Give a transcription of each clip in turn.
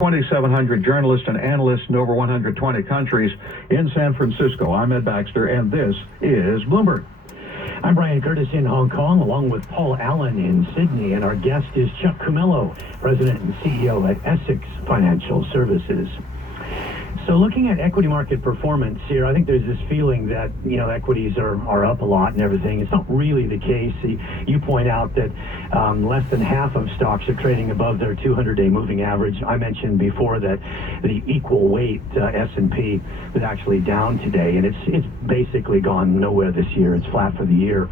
2,700 journalists and analysts in over 120 countries in San Francisco. I'm Ed Baxter, and this is Bloomberg. I'm Brian Curtis in Hong Kong, along with Paul Allen in Sydney, and our guest is Chuck Cumello, President and CEO at Essex Financial Services. So looking at equity market performance here, I think there's this feeling that, equities are up a lot and everything. It's not really the case. You point out that less than half of stocks are trading above their 200-day moving average. I mentioned before that the equal weight S&P was actually down today, and it's basically gone nowhere this year. It's flat for the year.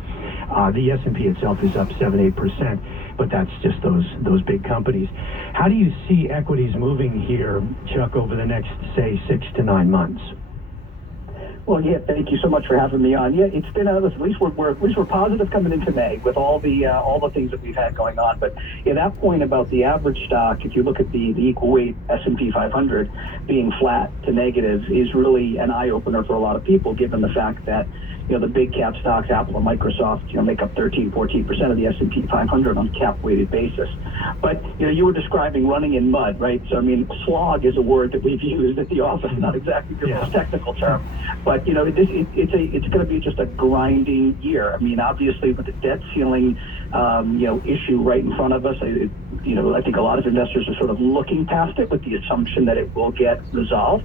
The S&P itself is up 7-8%, but that's just those big companies. How do you see equities moving here, Chuck, over the next, say, 6 to 9 months? Well, yeah, thank you so much for having me on. Yeah, it's been at least we're positive coming into May with all the things that we've had going on. But that point about the average stock, if you look at the equal weight S&P 500 being flat to negative, is really an eye opener for a lot of people, given the fact that the big cap stocks, Apple and Microsoft, make up 13-14% of the S&P 500 on a cap weighted basis. But you were describing running in mud, right? So slog is a word that we've used at the office, not exactly the most technical term, but it's going to be just a grinding year. Obviously with the debt ceiling issue right in front of us, I think a lot of investors are sort of looking past it with the assumption that it will get resolved.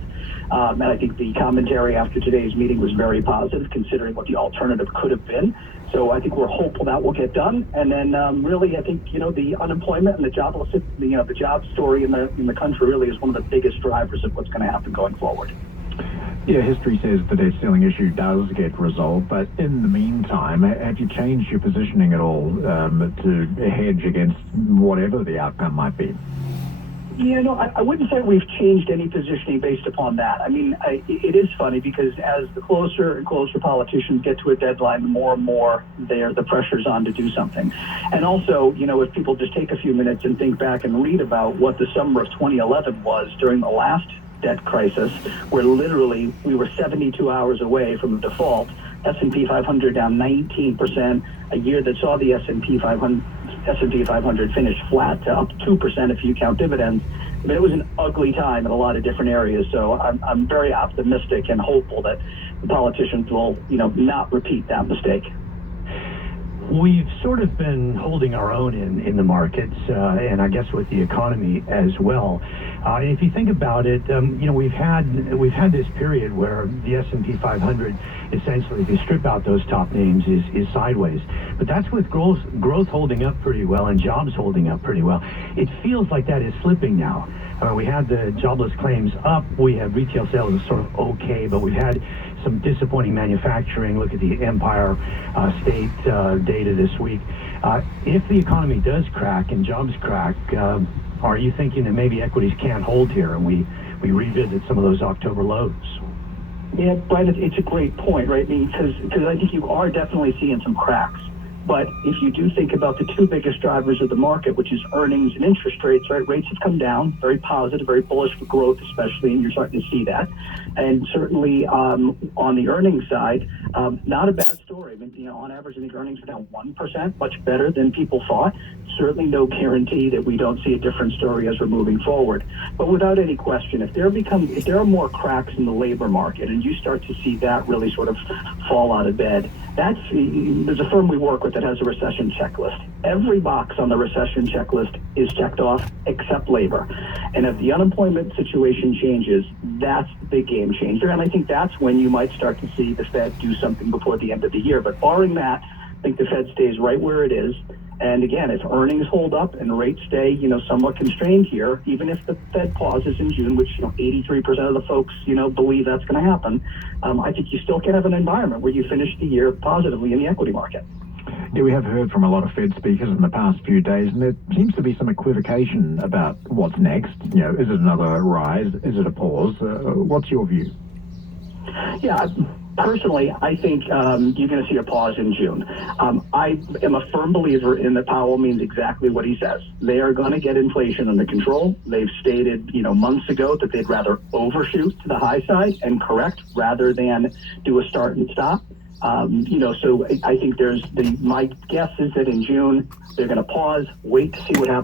And I think the commentary after today's meeting was very positive, considering what the alternative could have been. So I think we're hopeful that will get done. And then really, I think the unemployment and the the job story in the country really is one of the biggest drivers of what's going to happen going forward. Yeah, history says the debt ceiling issue does get resolved, but in the meantime, have you changed your positioning at all to hedge against whatever the outcome might be? I wouldn't say we've changed any positioning based upon that. It is funny because as the closer and closer politicians get to a deadline, the more and more the pressure's on to do something. And also, if people just take a few minutes and think back and read about what the summer of 2011 was during the last debt crisis, where literally we were 72 hours away from a default, S&P 500 down 19%, a year that saw the S&P 500 finish flat to up 2% if you count dividends. It was an ugly time in a lot of different areas. So I'm very optimistic and hopeful that the politicians will, not repeat that mistake. We've sort of been holding our own in the markets, and I guess with the economy as well. If you think about it, we've had this period where the S&P 500 essentially, if you strip out those top names, is sideways. But that's with growth holding up pretty well and jobs holding up pretty well. It feels like that is slipping now. We had the jobless claims up. We have retail sales sort of okay, but we've had some disappointing manufacturing. Look at the Empire State data this week. If the economy does crack and jobs crack, are you thinking that maybe equities can't hold here and we revisit some of those October lows? Yeah, Brian, it's a great point, right? Because I think you are definitely seeing some cracks. But if you do think about the two biggest drivers of the market, which is earnings and interest rates, right? Rates have come down, very positive, very bullish for growth, especially, and you're starting to see that. And certainly on the earnings side, not a bad story. On average, I think earnings are down 1%, much better than people thought. Certainly no guarantee that we don't see a different story as we're moving forward. But without any question, if there are more cracks in the labor market and you start to see that really sort of fall out of bed, there's a firm we work with that has a recession checklist. Every box on the recession checklist is checked off except labor. And if the unemployment situation changes, that's the big game changer. And I think that's when you might start to see the Fed do something before the end of the year. But barring that, I think the Fed stays right where it is. And again, if earnings hold up and rates stay, somewhat constrained here, even if the Fed pauses in June, which 83% of the folks, believe that's going to happen, I think you still can have an environment where you finish the year positively in the equity market. Yeah, we have heard from a lot of Fed speakers in the past few days, and there seems to be some equivocation about what's next. Is it another rise? Is it a pause? What's your view? Yeah. Personally, I think you're going to see a pause in June. I am a firm believer in that Powell means exactly what he says. They are going to get inflation under control. They've stated, months ago that they'd rather overshoot to the high side and correct rather than do a start and stop. So I think my guess is that in June, they're going to pause, wait to see what happens.